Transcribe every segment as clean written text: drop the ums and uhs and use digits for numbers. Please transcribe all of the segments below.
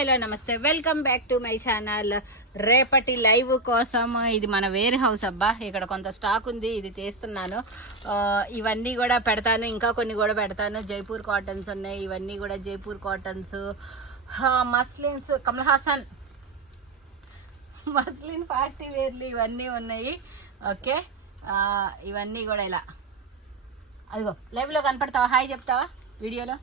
Hello నమస్తే, welcome back to my channel. రేపటి live కోసం ఇది మన వేర్ హౌస్ అబ్బా. ఇక్కడ కొంత స్టాక్ ఉంది, ఇది తీస్తున్నాను. ఇవన్నీ కూడా పెడతాను, ఇంకా కొన్ని కూడా పెడతాను. జైపూర్ కాటన్స్ ఉన్నాయి, ఇవన్నీ కూడా Jaipur cottons, muslins, Kamal Haasan muslin party వేర్లు ఇవన్నీ ఉన్నాయి. ఓకే, ఇవన్నీ కూడా ఇలా అదిగో లైవ్లో కనపడతావా, హాయ్ చెప్తావా వీడియోలో?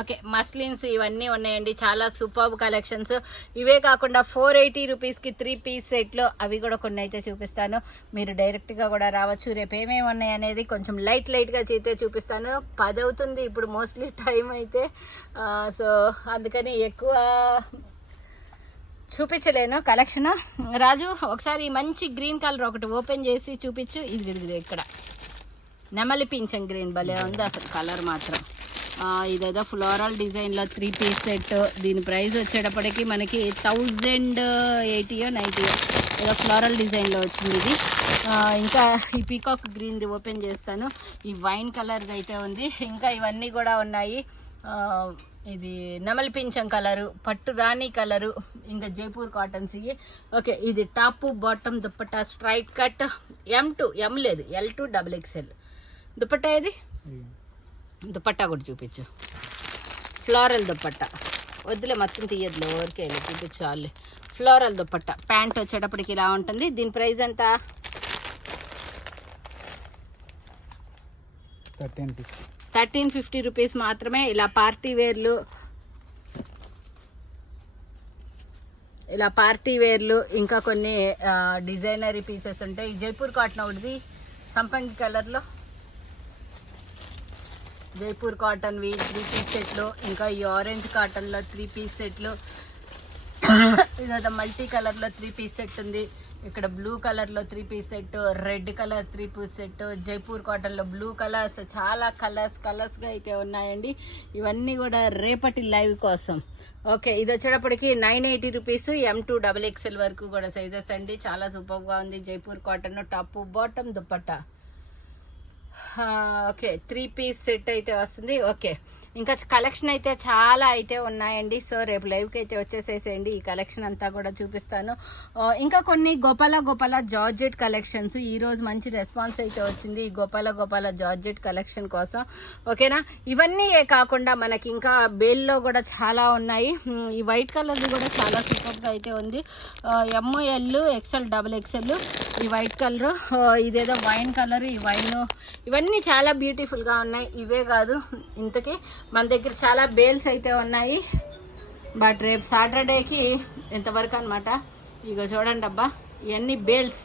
ఓకే, మస్లిన్స్ ఇవన్నీ ఉన్నాయండి, చాలా సూపర్బ్ కలెక్షన్స్. ఇవే కాకుండా 480 రూపీస్కి 3 పీస్ సెట్లో అవి కూడా కొన్ని అయితే చూపిస్తాను. మీరు డైరెక్ట్గా కూడా రావచ్చు. రేపు ఏమేమి ఉన్నాయి అనేది కొంచెం లైట్గా చేతే చూపిస్తాను. 10 అవుతుంది ఇప్పుడు మోస్ట్లీ టైం అయితే, సో అందుకని ఎక్కువ చూపించలేను కలెక్షన్. రాజు ఒకసారి మంచి గ్రీన్ కలర్ ఒకటి ఓపెన్ చేసి చూపించు. ఇది ఇక్కడ నెమలి పింఛం గ్రీన్ భలే ఉంది అసలు కలర్ మాత్రం. ఇదేదో ఫ్లోరల్ డిజైన్లో 3 పీస్ సెట్. దీని ప్రైస్ వచ్చేటప్పటికి మనకి 1080 90 ఏదో ఫ్లోరల్ డిజైన్లో వచ్చింది ఇది. ఇంకా ఈ పీకాక్ గ్రీన్ది ఓపెన్ చేస్తాను. ఈ వైన్ కలర్ది అయితే ఉంది. ఇంకా ఇవన్నీ కూడా ఉన్నాయి. ఇది నెమలి పింఛం కలరు, పట్టు రాణి కలరు, ఇంకా జైపూర్ కాటన్స్ ఇవి. ఓకే, ఇది top bottom dupatta straight cut, M2 M లేదు, L2 XXL దుప్పట్టా. ఇది దుప్పట్టా కూడా చూపించు. ఫ్లోరల్ దుప్పట్టా వద్దులే, మొత్తం తీయద్దులే, ఓరికే చూపించాలి. ఫ్లోరల్ దుప్పట్టా ప్యాంట్ వచ్చేటప్పటికి ఇలా ఉంటుంది. దీని ప్రైస్ ఎంత? 1350 రూపీస్ మాత్రమే. ఇలా పార్టీ వేర్లు ఇంకా కొన్ని డిజైనరీ పీసెస్ ఉంటాయి. జైపూర్ కాటన్ ఒకటిది సంపంగి కలర్లో, జైపూర్ కాటన్వి 3 పీస్ సెట్లు. ఇంకా ఈ ఆరెంజ్ కాటన్లో 3 పీస్ సెట్లు. ఇదైతే మల్టీ కలర్లో 3 పీస్ సెట్ ఉంది. ఇక్కడ బ్లూ కలర్లో 3 piece set, red colour 3 piece set, Jaipur కాటన్లో బ్లూ కలర్స్, చాలా కలర్స్గా అయితే ఉన్నాయండి. ఇవన్నీ కూడా రేపటి లైవ్ కోసం. ఓకే, ఇది వచ్చేటప్పటికి 980 రూపీస్, M2 XXL వరకు కూడా సైజెస్ అండి. చాలా సూపర్గా ఉంది. Jaipur cotton top bottom dupatta. Okay, 3 piece set అయితే వస్తుంది. ఓకే, ఇంకా కలెక్షన్ అయితే చాలా అయితే ఉన్నాయండి. సో రేపు లైవ్కి అయితే వచ్చేసేసేయండి, ఈ కలెక్షన్ అంతా కూడా చూపిస్తాను. ఇంకా కొన్ని గోపాల జార్జెట్ కలెక్షన్స్. ఈరోజు మంచి రెస్పాన్స్ అయితే వచ్చింది ఈ గోపాల జార్జెట్ కలెక్షన్ కోసం. ఓకేనా, ఇవన్నీ కాకుండా మనకి ఇంకా బేల్లో కూడా చాలా ఉన్నాయి. ఈ వైట్ కలర్ది కూడా చాలా సూపర్గా అయితే ఉంది. ML XL XXL ఈ వైట్ కలర్, ఇదేదో వైన్ కలర్, ఈ వైన్, ఇవన్నీ చాలా బ్యూటిఫుల్గా ఉన్నాయి. ఇవే కాదు, ఇంతకీ మన దగ్గర చాలా బేల్స్ అయితే ఉన్నాయి. బట్ రేపు సాటర్డేకి ఎంతవరకు అనమాట. ఇక చూడండి అబ్బా, ఇవన్నీ బేల్స్.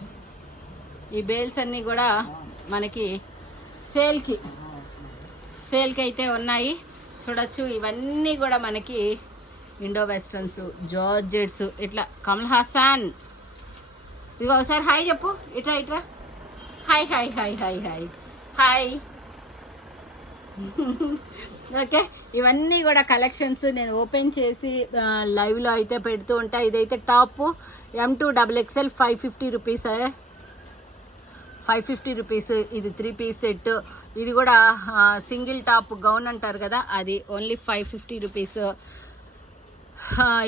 ఈ బేల్స్ అన్నీ కూడా మనకి సేల్కి అయితే ఉన్నాయి, చూడొచ్చు. ఇవన్నీ కూడా మనకి ఇండో వెస్ట్రన్స్, జార్జెట్స్, ఇట్లా కమల్ హాసన్. ఇదిగో ఒకసారి హాయ్ చెప్పు, ఇట్రా hi hi hi hi hi hi. Okay, ఇవన్నీ కూడా కలెక్షన్స్ నేను ఓపెన్ చేసి లైవ్లో అయితే పెడుతూ ఉంటా. ఇదైతే top M2 XXL 550 rupees, 550 rupees. ఇది 3 పీస్ సెట్. ఇది కూడా సింగిల్ టాప్ గౌన్ అంటారు కదా, అది ఓన్లీ 550 రూపీస్.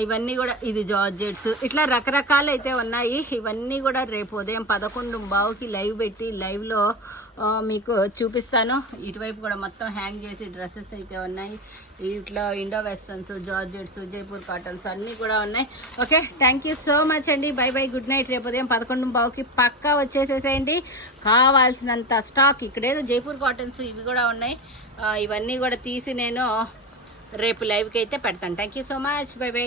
ఇవన్నీ కూడా ఇది జార్జెట్స్. ఇట్లా రకరకాలు అయితే ఉన్నాయి. ఇవన్నీ కూడా రేపు ఉదయం 11:15కి లైవ్ పెట్టి లైవ్లో మీకు చూపిస్తాను. ఇటువైపు కూడా మొత్తం హ్యాంగ్ చేసి డ్రెస్సెస్ అయితే ఉన్నాయి. ఇట్లా Indo westerns, georgettes, Jaipur cottons అన్నీ కూడా ఉన్నాయి. Okay, thank you so much అండి. Bye bye, good night. రేపు ఉదయం 11:15కి పక్కా వచ్చేసేసేయండి. కావాల్సినంత స్టాక్ ఇక్కడేదో జైపూర్ కాటన్స్ ఇవి కూడా ఉన్నాయి. ఇవన్నీ కూడా తీసి నేను రేపు లైవ్కి అయితే పెడతాను. Thank you so much, by by.